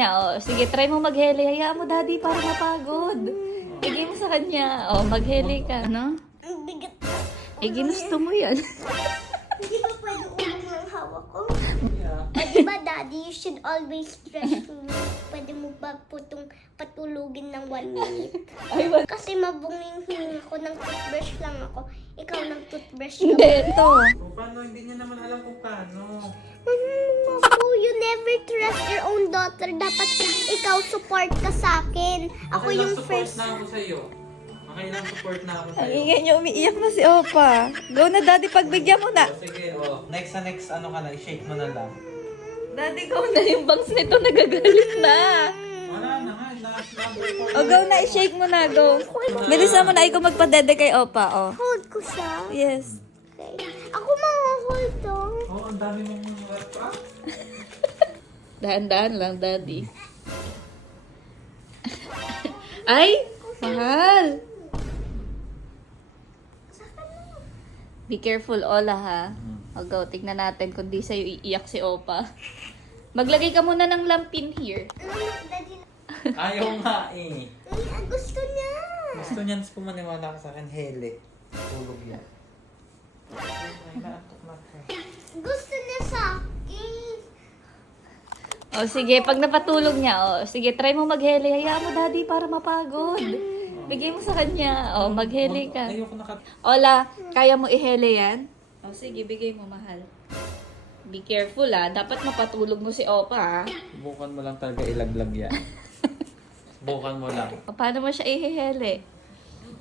niya, oh. Sige, try mo magheli. Hayaan mo, daddy, para mapagod. Bigay mo sa kanya. Oh, magheli ka, no? Ang bigat. Ginusto mo yan. Hindi ba pwede ulong ng hawak ko? Di ba, daddy, you should always dress me. Pwede mo ba po itong patulugin ng 1 minute? Ay, wala. Kasi mabunging hiling ako ng toothbrush lang ako. Ikaw ng toothbrush ka Hindi, ba? ito. O paano? Hindi niya naman alam kung paano. Mabu, you never trust your own daughter. Dapat ikaw support ka sa akin. Ako Okay lang, yung support first. na ako sa'yo. Okay lang, support na ako Ang sa'yo. ingay niya, umiiyak na si Opa. Go na, daddy, pagbigyan mo na. O, sige, o. Next na next, ano ka na, i-shake mo na lang. Daddy, go na. Yung bangs nito nagagalit na. Wala na nga, number 4. O, go na, i-shake mo na, go. Bilisan mo na, ikaw magpadede kay Opa, oh. Hold ko siya. Yes. Okay. Ako hold to. Oh, ang dami mong wrap pa. Dahan-dahan lang, daddy. Ay, mahal. Be careful, Ola, ha? O, go, tignan natin kung di sa'yo iiyak si Opa. Maglagay ka muna ng lampin here. Daddy, Ayaw nga eh. gusto niya. Gusto niyan pumaniwala ka sa akin, hele. Tulog yan. Ay, naantok na ako. Gusto niya sa akin. O, sige, pag napatulog niya, o, sige, try mo magheli. Hayaan mo, daddy, para mapagod. Bigay mo sa kanya. O, magheli ka. Ayoko Ola, kaya mo ihele yan? O, sige, bigay mo, mahal. Be careful, ha? Dapat mapatulog mo si Opa, ha? Bukan mo lang talaga ilaglag yan. Bukan mo lang. O, paano mo siya ihihele?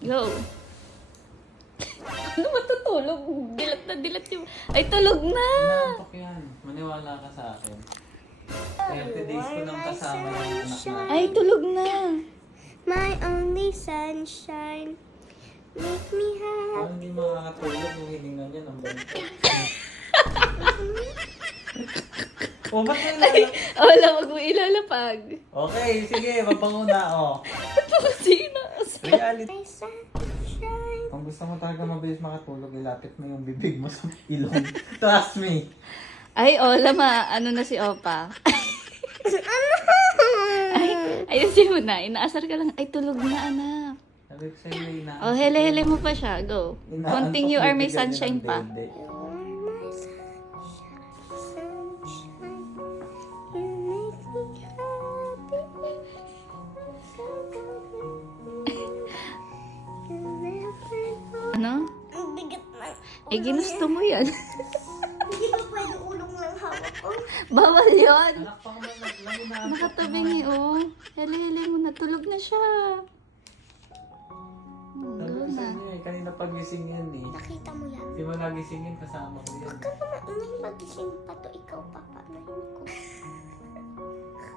Go. Ano matutulog? Dilat na dilat yung... Ay, tulog na! Inaantok yan. Maniwala ka sa akin. 30 days ko nang kasama yung anak na. Ay, tulog na! My only sunshine. Make me happy. Parang hindi makakatulog yung hininga niya ng banto. O, ba't may lalak? Ola, wag mo ilalapag. Okay, sige, mapanguna, o. Ito kasi inaas. Reality. My sunshine. Kung gusto mo talaga mabilis makatulog, ilapit mo yung bibig mo sa ilong. Trust me. Ay, Ola, ano na si Opa? Ay, ayusin mo na. Inaasar ka lang. Ay, tulog na, anak. Sabi ko sa'yo, inaantok. Oh, hele-hele mo pa siya. Go. Inaantok Konting you are my bibigyan niya ng sunshine pa. dede. You're my sunshine. You make me happy. You never know. Ano? Ang bigat na. Eh, ginusto mo yan. Hindi ba pwede ulong ng hawak ko? Bawal yun. Anak pa ka man, Nakatabi niya, oh. Hele-hele mo na. Tulog na siya. Sabi ko Doon sa na. inyo eh, kanina pagising yan eh. Nakita mo yan. Di mo nagisingin, kasama ko yan. Huwag ka naman ingay magising pa to. Ikaw papanahin ko.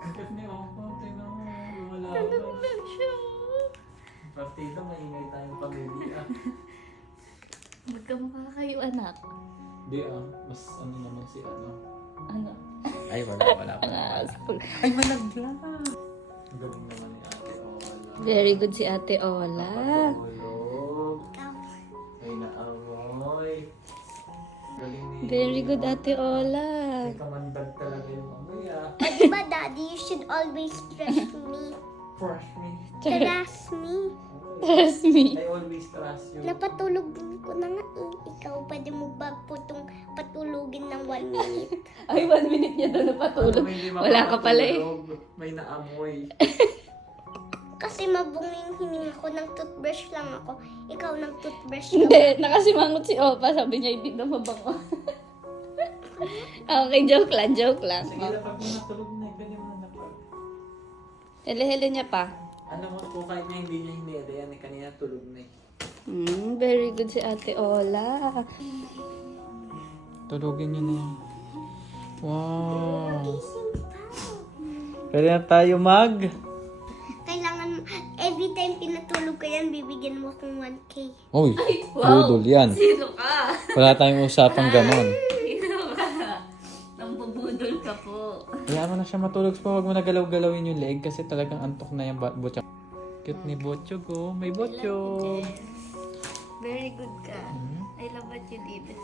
Bakit niya ako? Tingnan mo, wala Tulog ako. na siya. Partida, maingay tayong pamilya. Huwag ka makakayo, anak. Di mas ano naman si ano. Ano? Ay, wala. Ay, malaglag. Ang galing naman ni Ate Ola. Very good si Ate Ola. Tulog. Ikaw. Ay, naamoy. Galing ni Very good, Ate Ola. May kamandag talaga yung amoy O diba, daddy, you should always trust me. Fresh me. Trust me. Trust me. I always trust you. Napatulog ko na nga eh. Ikaw, pwede mo ba po itong patulugin ng 1 minute? Ay, 1 minute niya doon napatulog. Ano, hindi Wala ka pala eh. makakatulog. May naamoy. Kasi mabunging hining ako ng toothbrush lang ako. Ikaw ng toothbrush ka ba? Hindi, nakasimangot si Opa. Sabi niya, hindi na mabango. Okay, joke lang, joke lang. Sige na, pag natulog na, ganyan mo na pa. Hele-hele niya pa. Alam mo, kung kahit niya hindi niya hinede yan, kanina tulog na eh. Very good si Ate Ola. Tulogin niyo na yan. Wow. Gising pa. Pwede na tayo Kailangan, every time pinatulog ka yan, bibigyan mo akong 1K. Uy, Wow. budol yan. Sino ka? Wala tayong usapang ganon. Sino ka? Nambubudol ka po. Kaya mo na siya matulog pa, huwag mo na galaw-galawin yung leg kasi talagang antok na yung butchok. Cute ni Butchog oh, may Butchog. Very good ka. I love what you did.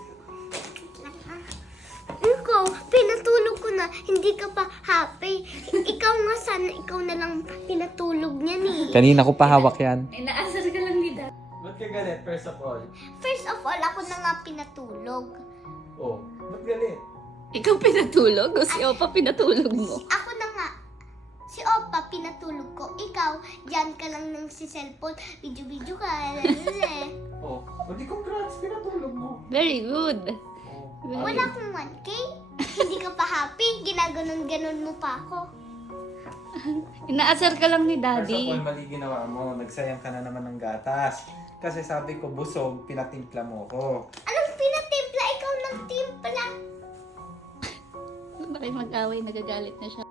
Ikaw, pinatulog ko na. Hindi ka pa happy. Ikaw nga sana, ikaw na lang pinatulog niyan eh. Kanina ko pa hawak yan. Inaasar ka lang ni Dad. Ba't ka galit, first of all? First of all, ako na nga pinatulog. Oh, ba't galit? Ikaw pinatulog o si Opa pinatulog mo? Ako na nga. Si Opa, pinatulog ko. Ikaw, dyan ka lang ng si cellphone. Video-video ka. Oh, hindi congrats, pinatulog mo. Very good. Oh. Wala akong 1K. Hindi ka pa happy. Ginaganon-ganon mo pa ako. Inaasar ka lang ni First of Daddy. all, mali ginawa mo. Nagsayang ka na naman ng gatas. Kasi sabi ko, busog, pinatimpla mo ko. Anong pinatimpla? Ikaw nang timpla. Bakit mag-away, nagagalit na siya.